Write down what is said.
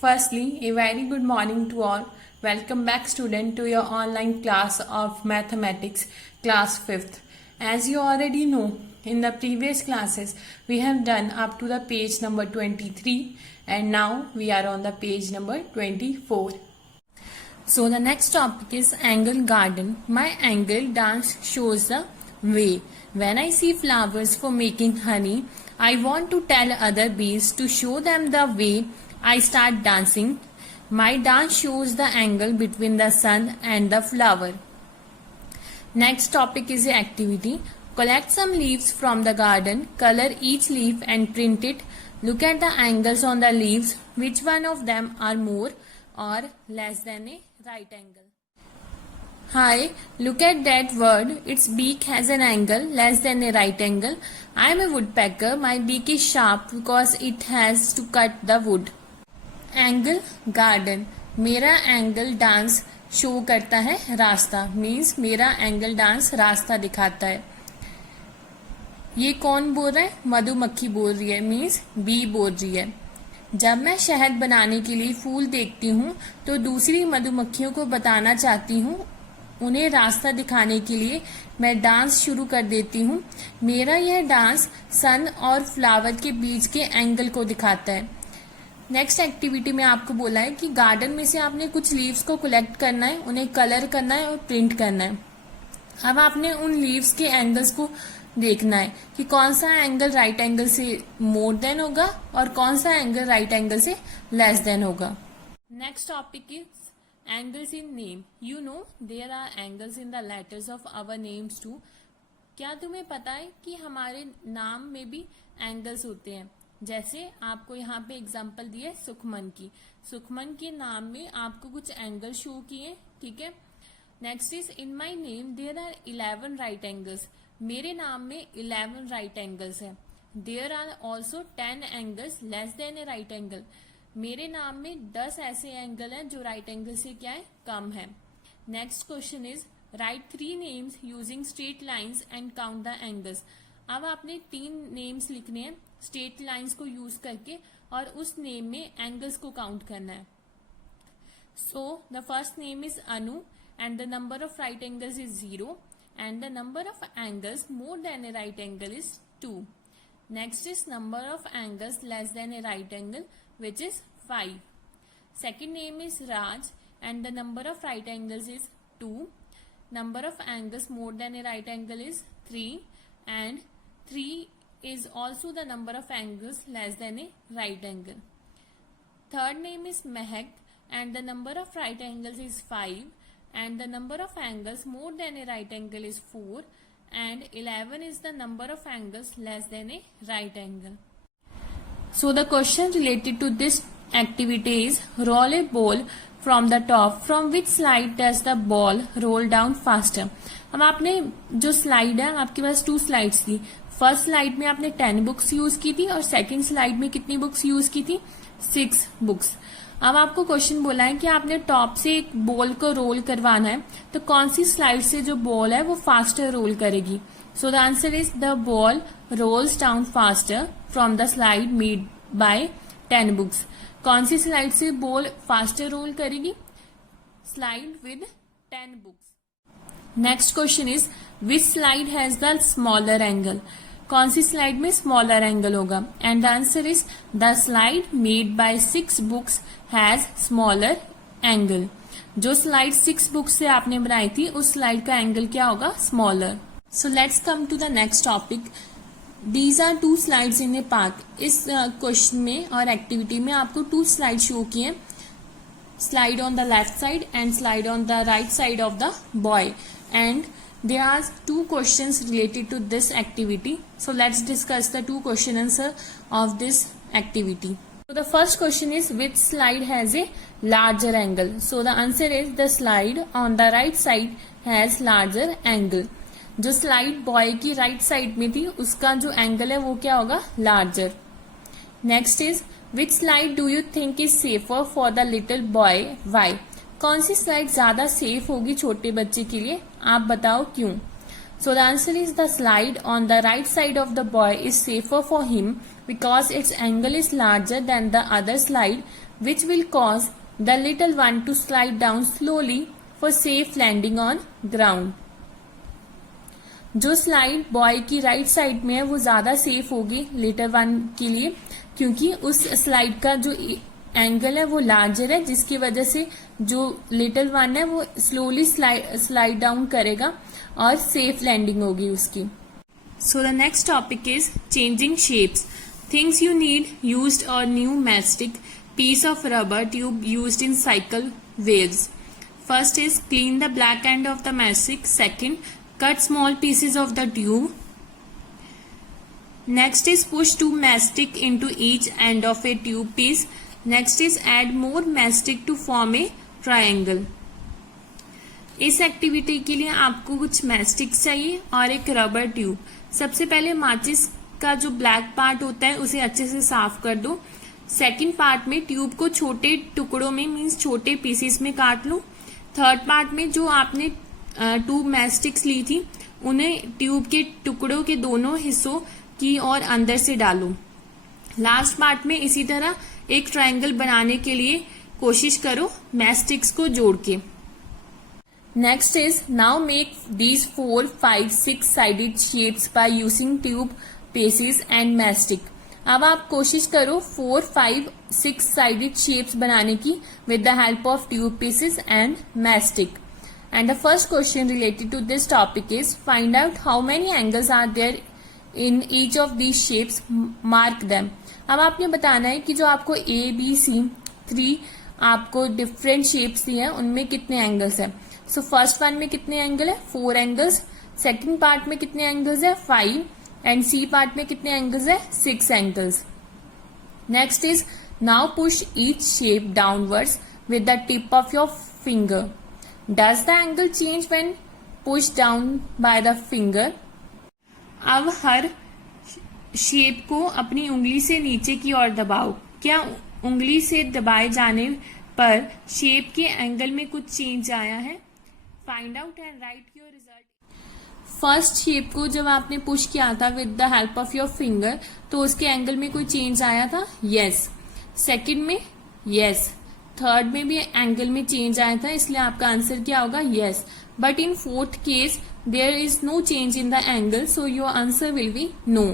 Firstly, a very good morning to all. Welcome back student to your online class of mathematics class 5th. As you already know, in the previous classes we have done up to the page number 23 and now we are on the page number 24. So the next topic is angle garden. My angle dance shows the way. When I see flowers for making honey, I want to tell other bees to show them the way. I start dancing. My dance shows the angle between the sun and the flower. Next topic is the activity. Collect some leaves from the garden, color each leaf and print it. Look at the angles on the leaves. Which one of them are more or less than a right angle? Hi, look at that bird. Its beak has an angle less than a right angle. I am a woodpecker. My beak is sharp because it has to cut the wood. Angle garden. मेरा angle dance show करता है रास्ता. Means मेरा angle dance रास्ता दिखाता है. ये कौन बोल रहा है? मधुमक्खी बोल रही है. मीन्स बी बोल रही है. जब मैं शहद बनाने के लिए फूल देखती हूँ तो दूसरी मधुमक्खियों को बताना चाहती हूँ. उन्हें रास्ता दिखाने के लिए मैं डांस शुरू कर देती हूँ. मेरा यह डांस सन और फ्लावर के बीच के एंगल को दिखाता है. नेक्स्ट एक्टिविटी में आपको बोला है कि गार्डन में से आपने कुछ लीव्स को कलेक्ट करना है, उन्हें कलर करना है और प्रिंट करना है. अब आपने उन लीव्स के एंगल्स को देखना है कि कौन सा एंगल राइट एंगल से मोर देन होगा और कौन सा एंगल राइट एंगल से लेस देन होगा. Next topic is angles in name. You know there are angles in the letters of our names too. क्या तुम्हें पता है कि हमारे नाम में भी एंगल्स होते हैं? जैसे आपको यहाँ पे एग्जांपल दिए सुखमन की. सुखमन के नाम में आपको कुछ एंगल शो किए. ठीक है. Next is in my name there are 11 right angles. मेरे नाम में 11 राइट एंगल्स है. There are also 10 angles less than a right angle. मेरे नाम में 10 ऐसे एंगल हैं जो राइट एंगल से क्या है? कम है. Next question is right 3 names using straight lines and count the angles. अब आपने 3 नेम्स लिखने हैं स्ट्रेट लाइन्स को यूज करके और उस नेम में एंगल्स को काउंट करना है. So the first name is Anu and the number of right angles is 0 and the number of angles more than a right angle is 2. Next is number of angles less than a right angle which is 5. Second name is Raj and the number of right angles is 2. Number of angles more than a right angle is 3 and 3 is also the number of angles less than a right angle. Third name is Mehak and the number of right angles is 5 and the number of angles more than a right angle is 4 and 11 is the number of angles less than a right angle. So the question related to this activity is roll a ball from the top. From which slide does the ball roll down faster? अब आपने जो slide है आपके पास 2 slides थी. First slide में आपने 10 books use की थी और सेकंड स्लाइड में कितनी बुक्स यूज की थी? 6 बुक्स. अब आपको क्वेश्चन बोला है कि आपने टॉप से एक बॉल को रोल करवाना है तो कौन सी स्लाइड से जो बॉल है वो फास्टर रोल करेगी? So the answer is the ball rolls down faster from the slide made by 10 books. कौन सी स्लाइड से बॉल फास्टर रोल करेगी? Slide with 10 books. Next question is which slide has the smaller angle. कौन सी slide में smaller angle होगा? And the answer is the slide made by 6 books has smaller angle. जो slide 6 books से आपने बनाई थी उस स्लाइड का एंगल क्या होगा? Smaller. So let's come to the next topic. These are 2 slides in a park. इस क्वेश्चन में और एक्टिविटी में आपको 2 स्लाइड शो किए. Slide on the left side and slide on the right side of the boy, and there are 2 questions related to this activity. So let's discuss the 2 question answer of this activity. So the first question is which slide has a larger angle? So the answer is the slide on the right side has larger angle. जो slide boy की right side में थी उसका जो angle है वो क्या होगा? Larger. Next is which slide do you think is safer for the little boy? Why? कौन सी स्लाइड ज्यादा सेफ होगी छोटे बच्चे के लिए? आप बताओ क्यों? So the answer is the slide on the right side of the boy is safer for him because its angle is larger than the other slide, which will cause the little one to slide down slowly for safe landing on ground. जो slide boy की right side में है वो ज्यादा safe होगी little one के लिए, क्योंकि उस स्लाइड का जो एंगल है वो लार्जर है, जिसकी वजह से जो लिटिल वन है वो स्लोली स्लाइड डाउन करेगा और सेफ लैंडिंग होगी उसकी. So the next topic is changing shapes. Things you need used और new mastic piece of rubber tube used in cycle waves. First is clean the black end of the mastic. Second, cut small pieces of the tube. Next is push two mastic into each end of a tube piece. Next is add more mastic to form a triangle. इस activity के लिए आपको कुछ mastic चाहिए और एक rubber tube. सबसे पहले माचिस का जो ब्लैक पार्ट होता है उसे अच्छे से साफ कर दो. सेकेंड पार्ट में ट्यूब को छोटे टुकड़ों में मीन्स छोटे पीसेस में काट लो. थर्ड पार्ट में जो आपने टू मैस्टिक्स ली थी उन्हें ट्यूब के टुकड़ों के दोनों हिस्सों की और अंदर से डालो. लास्ट पार्ट में इसी तरह एक ट्रायंगल बनाने के लिए कोशिश करो मैस्टिक्स को जोड़ के. Next is now make these 4, 5, 6 sided shapes by using tube pieces and mastic. अब आप कोशिश करो 4, 5, 6 साइडेड शेप्स बनाने की with the help of tube pieces and mastic. And the first question related to this topic is find out how many angles are there in each of these shapes, mark them. अब आपने बताना है कि जो आपको A B C 3 आपको different shapes दिए हैं उनमें कितने एंगल्स हैं. सो फर्स्ट वन में कितने एंगल है 4 एंगल्स. सेकेंड पार्ट में कितने एंगल्स है 5 एंड सी पार्ट में कितने एंगल्स है 6 angles. Next is now push each shape downwards with the tip of your finger. Does the angle change when push down by the finger. अब हर shape को अपनी उंगली से नीचे की ओर दबाओ. क्या उंगली से दबाए जाने पर शेप के एंगल में कुछ चेंज आया है. Find out and right your result. First shape को जब आपने पुश किया था with the help of your finger तो उसके एंगल में कोई चेंज आया था. यस. सेकंड में यस. थर्ड में भी एंगल में चेंज आया था, इसलिए आपका आंसर क्या होगा yes. But in fourth case there is no change in the angle, so your answer will be no.